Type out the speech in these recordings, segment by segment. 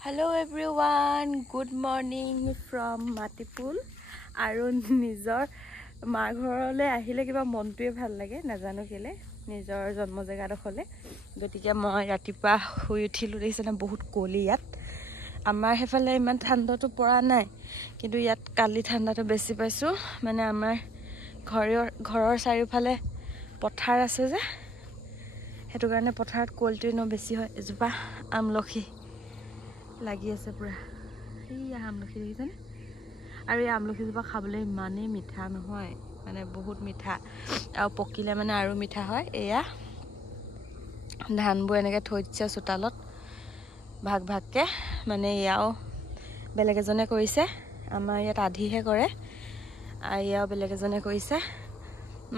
Hello everyone, good morning from Matipul. আৰু নিজৰ মা ঘৰলৈ আহিলে কিবা মনটোৱে ভাল লাগে নাজানো কেলে নিজৰ জন্ম জেগাডখৰলে গতিকে মই ৰাতিপুৱা শুই উঠিলো দেখিছেনে বহুত কোলি ইয়াত আমাৰ হেফালে ইমান ঠাণ্ডাটো পৰা নাই কিন্তু ইয়াত কালি ঠাণ্ডাটো বেছি পাইছো মানে আমাৰ ঘৰৰ চাৰিওফালে পথাৰ আছে যে হেতু কাৰণে পথাৰত কোলিটো বেছি হয় এজোপা আমলখি লাগি আছে পুৰা এই আমলখি দেখিছেনে আৰু এই আমলখিজোপা খাবলৈ ইমানেই মিঠা নহয় মানে বহুত মিঠা আৰু পকিলে মানে আৰু মিঠা হয় এয়া ধানবোৰ এনেকৈ থৈ দিছে চোতালত ভাগ ভাগকে মানে এয়াও বেলেগ এজনে কৰিছে আমাৰ ইয়াত আধিহে কৰে আৰু এয়াও বেলেগ এজনে কৰিছে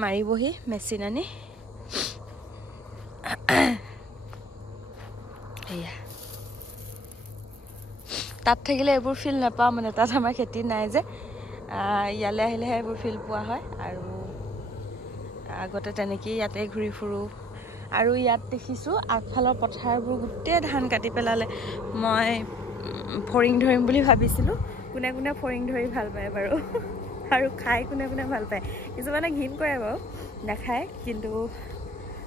মাৰিবহি মেচিন আনি এয়া তাত থাকিলে এইবোৰ ফিল নাপাওঁ মানে তাত আমাৰ খেতি নাই যে ইয়ালৈ আহিলেহে এইবোৰ ফিল পোৱা হয় আৰু আগতে তেনেকেই ইয়াতে ঘূৰি ফুৰো আৰু ইয়াত দেখিছোঁ আগফালৰ পথাৰবোৰ গোটেই ধান কাটি পেলালে মই ফৰিং ধৰিম বুলি ভাবিছিলোঁ কোনে কোনে ফৰিং ধৰি ভাল পায় বাৰু আৰু খাই কোনে কোনে ভাল পায় কিছুমানে ঘিণ কৰে বাৰু নাখায় কিন্তু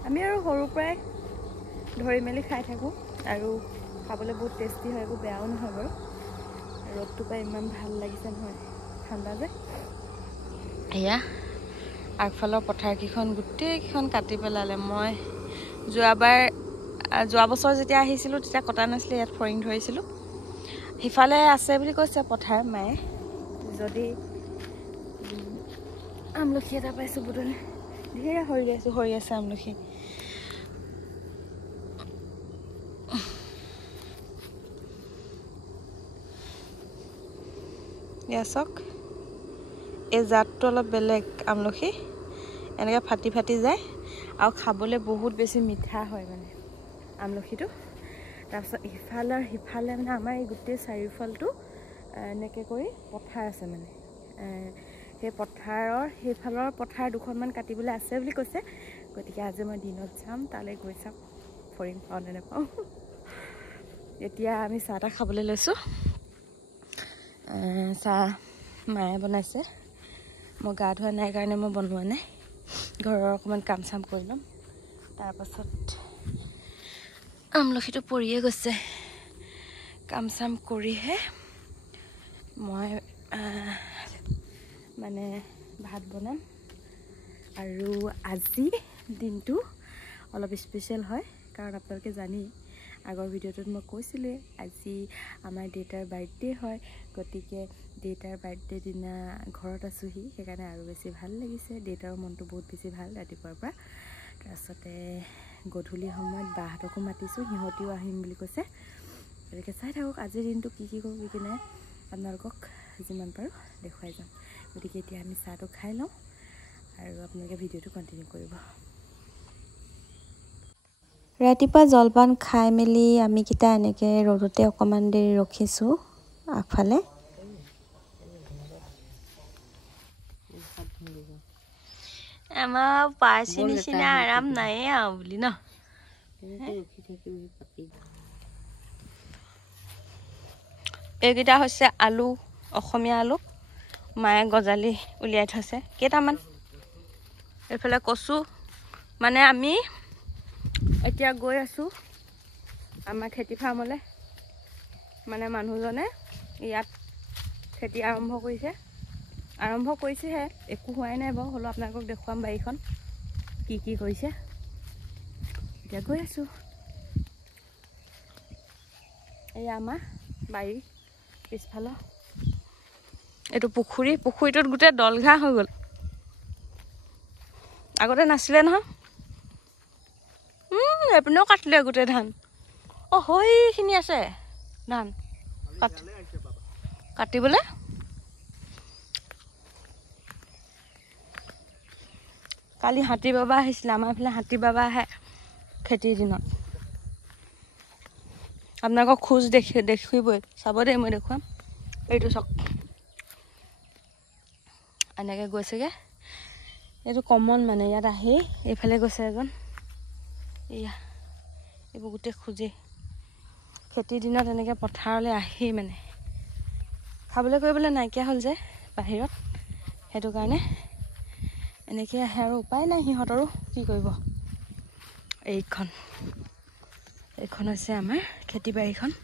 আমি আৰু সৰুৰ পৰাই ধৰি মেলি খাই থাকোঁ আৰু খাবলৈ বহুত টেষ্টি হয় একো বেয়াও নহয় বাৰু ৰ'দটো পাই ইমান ভাল লাগিছে নহয় ঠাণ্ডা যে এয়া আগফালৰ পথাৰকেইখন গোটেইকেইখন কাটি পেলালে মই যোৱা বছৰ যেতিয়া আহিছিলোঁ তেতিয়া কটা নাছিলে ইয়াত ফৰিং ধৰিছিলোঁ সিফালে আছে বুলি কৈছে পথাৰ মায়ে যদি আমলখি এটা পাইছোঁ বুটলি ধেৰ সৰি আছে আমলখি চাওক এই জাতটো অলপ বেলেগ আমলখি এনেকৈ ফাটি ফাটি যায় আৰু খাবলৈ বহুত বেছি মিঠা হয় মানে আমলখিটো তাৰপিছত সিফালে মানে আমাৰ এই গোটেই চাৰিওফালটো এনেকৈ কৰি পথাৰ আছে মানে সেই সেইফালৰ পথাৰ দুখনমান কাটিবলৈ আছে বুলি কৈছে গতিকে আজি মই দিনত যাম তালৈ গৈ চাম ফৰিং পাওঁ নে নাপাওঁ এতিয়া আমি চাহ তাহ খাবলৈ লৈছোঁ চাহ মায়ে বনাইছে মই গা ধোৱা নাই কাৰণে মই বনোৱা নাই ঘৰৰ অকণমান কাম চাম কৰি ল'ম তাৰপাছত আমলখিটো পৰিয়ে গৈছে কাম চাম কৰিহে মই মানে ভাত বনাম আৰু আজি দিনটো অলপ স্পেচিয়েল হয় কাৰণ আপোনালোকে জানি আগৰ ভিডিঅ'টোত মই কৈছিলোঁৱে আজি আমাৰ দেউতাৰ বাৰ্থডে হয় গতিকে দেউতাৰ বাৰ্থডে দিনা ঘৰত আছোঁহি সেইকাৰণে আৰু বেছি ভাল লাগিছে দেউতাৰৰ মনটো বহুত বেছি ভাল ৰাতিপুৱাৰ পৰা তাৰপাছতে গধূলি সময়ত বাহঁতকো মাতিছোঁ সিহঁতিও আহিম বুলি কৈছে গতিকে চাই থাকক আজিৰ দিনটো কি কৰোঁ কি নাই আপোনালোকক যিমান পাৰোঁ দেখুৱাই যাম গতিকে এতিয়া আমি চাহটো খাই লওঁ আৰু আপোনালোকে ভিডিঅ'টো কণ্টিনিউ কৰিব ৰাতিপুৱা জলপান খাই মেলি আমিকেইটা এনেকৈ ৰ'দতে অকণমান দেৰি ৰখিছোঁ আগফালে আমাৰ পাৰ্চি নিচিনা আৰাম নাই আৰু বুলি ন এইকেইটা হৈছে আলু অসমীয়া আলু মায়ে গজালি উলিয়াই থৈছে কেইটামান এইফালে কচু মানে আমি এতিয়া গৈ আছোঁ আমাৰ খেতি ফাৰ্মলৈ মানে মানুহজনে ইয়াত খেতি আৰম্ভ কৰিছেহে একো হোৱাই নাই বাৰু হ'লেও আপোনালোকক দেখুৱাম বাৰীখন কি কৰিছে এতিয়া গৈ আছোঁ এই আমাৰ বাৰী পিছফালৰ এইটো পুখুৰীটোত গোটেই দলঘাঁহ হৈ গ'ল আগতে নাছিলে নহয় এইপিনেও কাটিলে গোটেই ধান সেইখিনি আছে ধান কাটিবলৈ কালি হাতী বাবা আহিছিলে আমাৰ এইফালে হাতী বাবা আহে খেতিৰ দিনত আপোনালোকক খোজ দেখিবই চাব দেই মই দেখুৱাম এইটো চাওক এনেকৈ গৈছেগৈ এইটো কমন মানে ইয়াত আহি এইফালে গৈছে এজন এয়া এইবোৰ গোটেই খোজেই খেতিৰ দিনত এনেকৈ পথাৰলৈ আহি মানে খাবলৈ কৰিবলৈ নাইকিয়া হ'ল যে বাহিৰত, সেইটো কাৰণে এনেকৈ আহে আৰু উপায় নাই সিহঁতৰো, কি কৰিব। এইখন হৈছে আমাৰ খেতি বাৰীখন,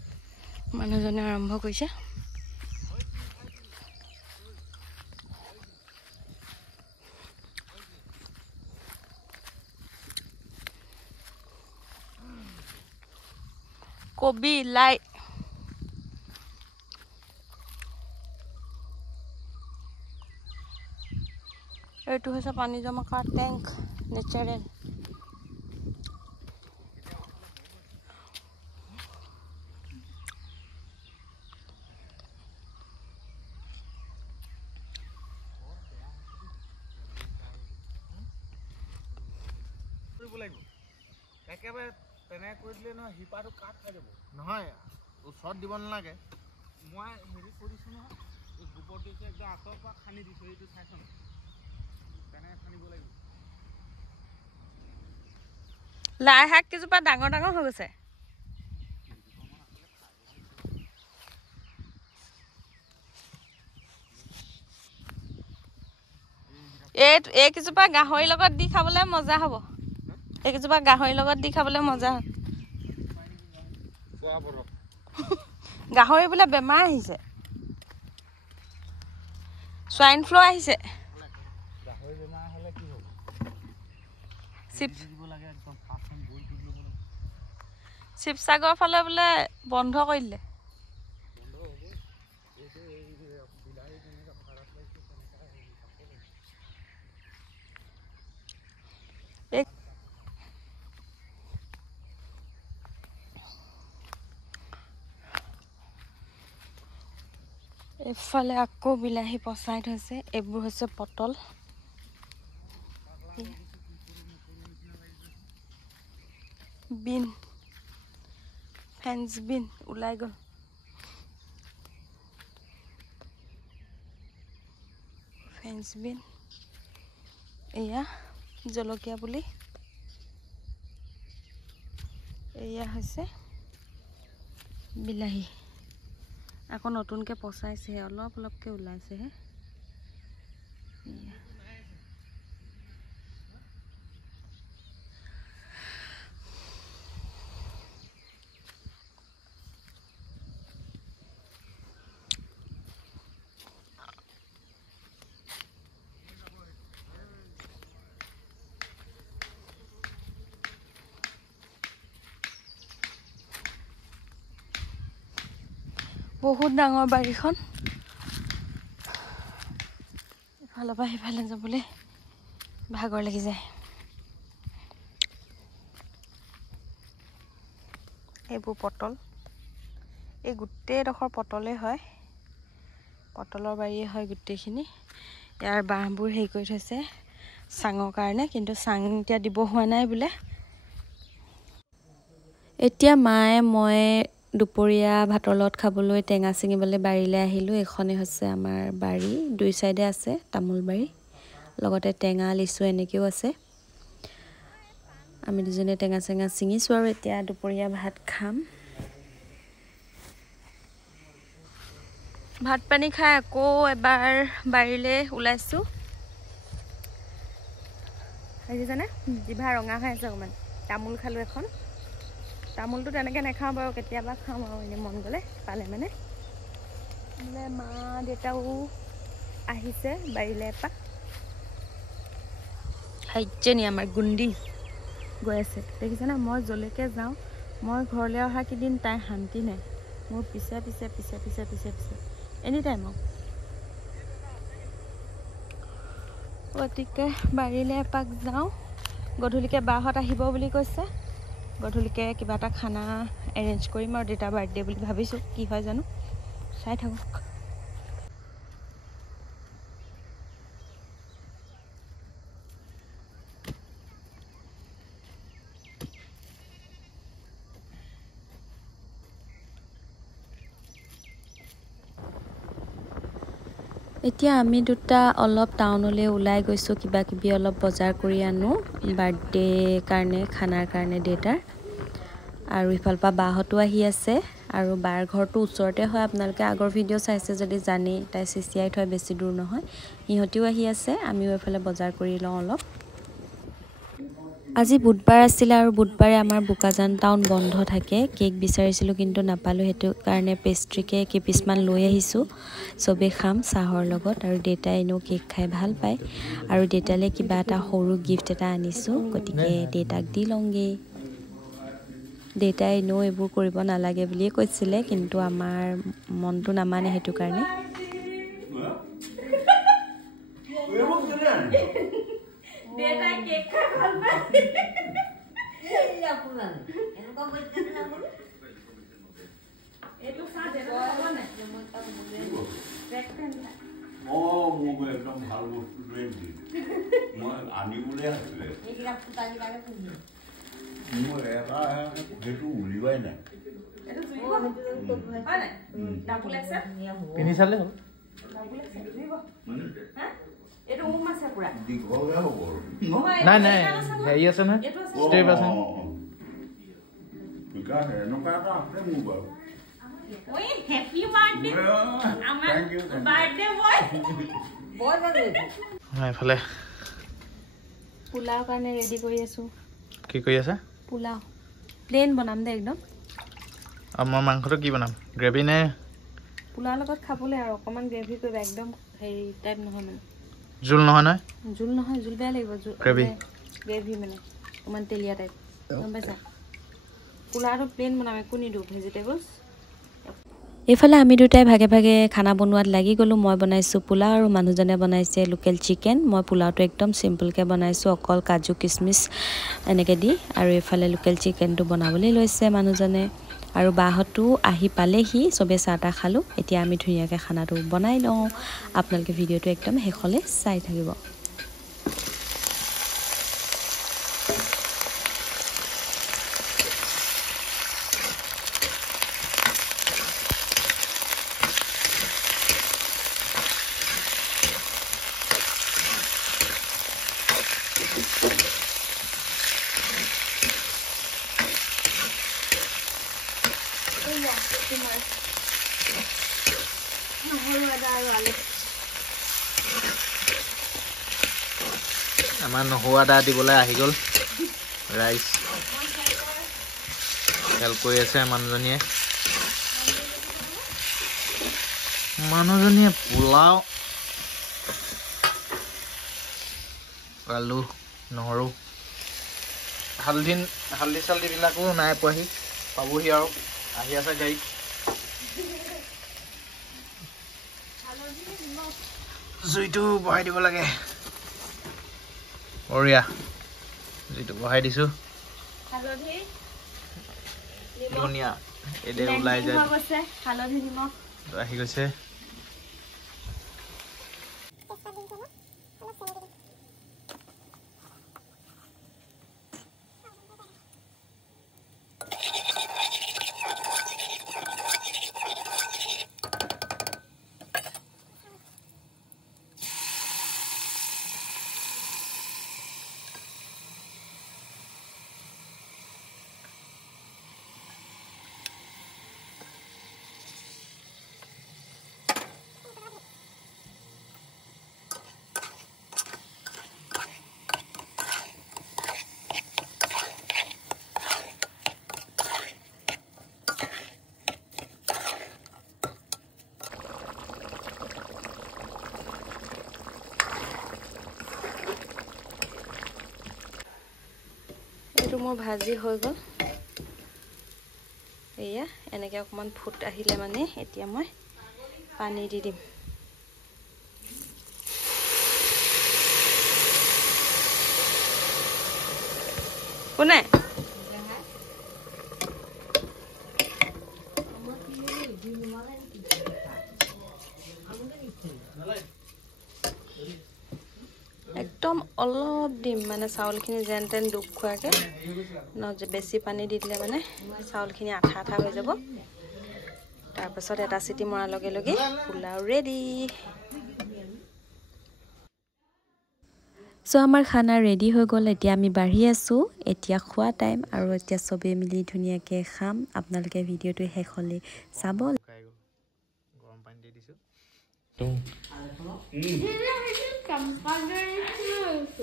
মানুহজনে আৰম্ভ কৰিছে। কবি, লাই, এইটো হৈছে পানী জমা কৰা টেংক, নেচাৰেল। একেবাৰে তেনেকৈ কৰি দিলে নহয়, শিপাটো কাট খাই যাব। নহয়, ওচৰত দিব নালাগে। মই হেৰি কৰিছোঁ নহয়, এই গোবৰ দিছোঁ, একদম আঁতৰৰ পৰা খান্দি দিছোঁ। এইটো চাইছ নহয়, তেনেকৈ খান্দিব লাগিব। লাই শাক কেইজোপা ডাঙৰ ডাঙৰ হৈ গৈছে। এইকেইজোপা গাহৰিৰ লগত দি খাবলৈ মজা হ'ব। এইকেইজোপা গাহৰিৰ লগত দি খাবলৈ মজা হ'ব। গাহৰি বোলে বেমাৰ আহিছে, সোয়াইন ফ্লু আহিছে। শিৱসাগৰ ফালে বোলে বন্ধ কৰি দিলে। এইফালে আকৌ বিলাহী পচাই থৈছে। এইবোৰ হৈছে পটল। বিন, ফ্ৰেঞ্চ বিন ওলাই গ'ল। ফ্ৰেঞ্চ বিন, এয়া জলকীয়া পুলি, এয়া হৈছে বিলাহী। আকৌ নতুনকৈ পচাইছেহে, অলপ অলপকৈ ওলাইছেহে। বহুত ডাঙৰ বাৰীখন, ইফালৰ পৰা সিফালে যাবলৈ ভাগৰ লাগি যায়। এইবোৰ পটল, এই গোটেইডোখৰ পটলেই হয়, পটলৰ বাৰীয়ে হয় গোটেইখিনি। ইয়াৰ বাঁহবোৰ হেৰি কৰি থৈছে চাঙৰ কাৰণে, কিন্তু চাং এতিয়া দিব হোৱা নাই বোলে। এতিয়া মায়ে মই দুপৰীয়া ভাতৰ লগত খাবলৈ টেঙা ছিঙিবলৈ বাৰীলৈ আহিলোঁ। এইখনেই হৈছে আমাৰ বাৰী, দুই চাইডে আছে তামোল বাৰী, লগতে টেঙা লিচু এনেকৈও আছে। আমি দুজনে টেঙা চেঙা ছিঙিছোঁ আৰু এতিয়া দুপৰীয়া ভাত খাম। ভাত পানী খাই আকৌ এবাৰ বাৰীলৈ ওলাইছোঁ। দেখিছেনে, জিভা ৰঙা হৈ আছে অকণমান। তামোল খালোঁ এখন, তামোলটো তেনেকৈ নাখাওঁ বাৰু, কেতিয়াবা খাওঁ আৰু এনেই মন গ'লে পালে মানে। বোলে মা দেউতাও আহিছে বাৰীলৈ এপাক। হাইজেনি আমাৰ গুণ্ডি গৈ আছে, দেখিছেনে। মই যলৈকে যাওঁ, মই ঘৰলৈ অহা কেইদিন তাই শান্তি নাই, মোৰ পিছে পিছে পিছে পিছে পিছে পিছে এনি টাইম আৰু। গতিকে বাৰীলৈ এপাক যাওঁ। গধূলিকৈ বাহঁত আহিব বুলি কৈছে, গধূলিকৈ কিবা এটা খানা এৰেঞ্জ কৰিম আৰু দেউতাৰ বাৰ্থডে বুলি ভাবিছোঁ, কি হয় জানো, চাই থাকক। এতিয়া আমি দুটা অলপ টাউনলৈ ওলাই গৈছোঁ, কিবা কিবি অলপ বজাৰ কৰি আনো বাৰ্থডে কাৰণে, খানাৰ কাৰণে দেউতাৰ। আৰু ইফালৰ পৰা বাহঁতো আহি আছে, আৰু বাৰ ঘৰটো ওচৰতে হয় আপোনালোকে আগৰ ভিডিঅ' চাইছে যদি জানেই তাই চিচিআইত হয় বেছি দূৰ নহয় ইহঁতিও আহি আছে আমিও এফালে বজাৰ কৰি লওঁ অলপ আজি বুধবাৰ আছিলে আৰু বুধবাৰে আমাৰ বোকাজান টাউন বন্ধ থাকে কেক বিচাৰিছিলোঁ কিন্তু নাপালোঁ সেইটো কাৰণে পেষ্ট্ৰিকে কেইপিচমান লৈ আহিছোঁ চবেই খাম চাহৰ লগত আৰু দেউতাই এনেও কেক খাই ভাল পায় আৰু দেউতালৈ কিবা এটা সৰু গিফ্ট এটা আনিছোঁ গতিকে দেউতাক দি লওঁগৈ দেউতাই এনেও এইবোৰ কৰিব নালাগে বুলিয়ে কৈছিলে কিন্তু আমাৰ মনটো নামানে সেইটো কাৰণে দেউতা কেক খাই ভাল পায় এই আপোনাৰ এনেকুৱা বৈদ্য না বল এটো সা দেব হ'ব না মই তাক বলে ৰেকটেন মই একদম ভাল বস্তু লৈ মই আনিবলৈ আছিলে এইটা ফুটানি লাগে তুমি মই এটা যেটো উলিবাই নাই এটো জুইব হয় না ডাবল আছে পিনি চালে হ'ল ডাবল আছে জুইব হা এটো উম আছে পুৰা দীঘলে হ'ব নাই নাই হেৰি আছে নহয় ষ্টেপ আছে বিকাশ এনেকুৱা এটা আছে মোৰ বাৰু ওই হ্যাপি বাৰ্থডে আমাৰ বাৰ্থডে বয় বয় বাজে এফালে পোলাও কাৰণে ৰেডি কৰি আছো কি কৰি আছে পোলাও প্লেন বনাম দে একদম আমাৰ মাংসটো কি বনাম গ্ৰেভি নে পোলাও লগত খাবলৈ আৰু অকমান গ্ৰেভি কৰিবা একদম হেৰি টাইপ নহয় মানে জোল নহয় নহয় জোল নহয় জোল বেয়া লাগিব গ্ৰেভি গ্ৰেভি মানে অকমান তেলীয়া টাইপ গম পাইছা পোলাওটো প্লেন বনাম একো নিদিওঁ ভেজিটেবলছ এইফালে আমি দুটাই ভাগে ভাগে খানা বনোৱাত লাগি গ'লোঁ মই বনাইছোঁ পোলাও আৰু মানুহজনে বনাইছে লোকেল চিকেন মই পোলাওটো একদম চিম্পলকৈ বনাইছোঁ অকল কাজু কিচমিচ এনেকৈ দি আৰু এইফালে লোকেল চিকেনটো বনাবলৈ লৈছে মানুহজনে আৰু বাহঁতো আহি পালেহি চবেই চাহ তাহ খালোঁ এতিয়া আমি ধুনীয়াকৈ খানাটো বনাই লওঁ আপোনালোকে ভিডিঅ'টো একদম শেষলৈ চাই থাকিব আমাৰ নহৰু আদা দিবলৈ আহি গ'ল ৰাইচ হেল্প কৰি আছে মানুহজনীয়ে পোলাও আলু নহৰু হালধি চালদিবিলাকো নাই পোৱাহি পাবহি আৰু আহি আছে গাড়ীত জুইটো বহাই দিব লাগে বঢ়িয়া জুইটো বহাই দিছোঁ ধুনীয়া এদে ওলাই যায় আহি গৈছে মোৰ ভাজি হৈ গ'ল এয়া এনেকৈ অকমান ফুট আহিলে মানে এতিয়া মই পানী দি দিম কোনে একদম অলপ দিম মানে চাউলখিনি যেন তেন ডুব খোৱাকৈ বেছি পানী দি দিলে মানে চাউলখিনি আঠা আঠা হৈ যাব তাৰপাছত এটা চিটি মৰাৰ লগে লগে পোলাও ৰেডি সো আমাৰ খানা ৰেডি হৈ গ'ল এতিয়া আমি বাঢ়ি আছোঁ এতিয়া খোৱা টাইম আৰু এতিয়া চবেই মিলি ধুনীয়াকৈ খাম আপোনালোকে ভিডিঅ'টো শেষলৈ চাব গৰম পানী দি দিছোঁ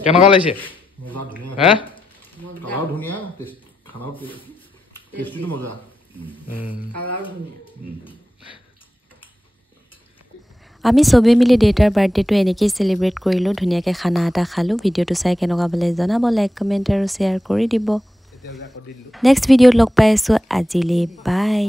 কেনেকুৱা লাগিছে হে খানাও ধুনীয়া খানাও টেষ্টিটো মজা আমি চবেই মিলি দেউতাৰ বাৰ্থডেটো এনেকেই চেলিব্ৰেট কৰিলোঁ ধুনীয়াকৈ খানা এটা খালোঁ ভিডিঅ'টো চাই কেনেকুৱা পালে জনাব লাইক কমেণ্ট আৰু শ্বেয়াৰ কৰি দিব নেক্সট ভিডিঅ'ত লগ পাই আছোঁ আজিলৈ বাই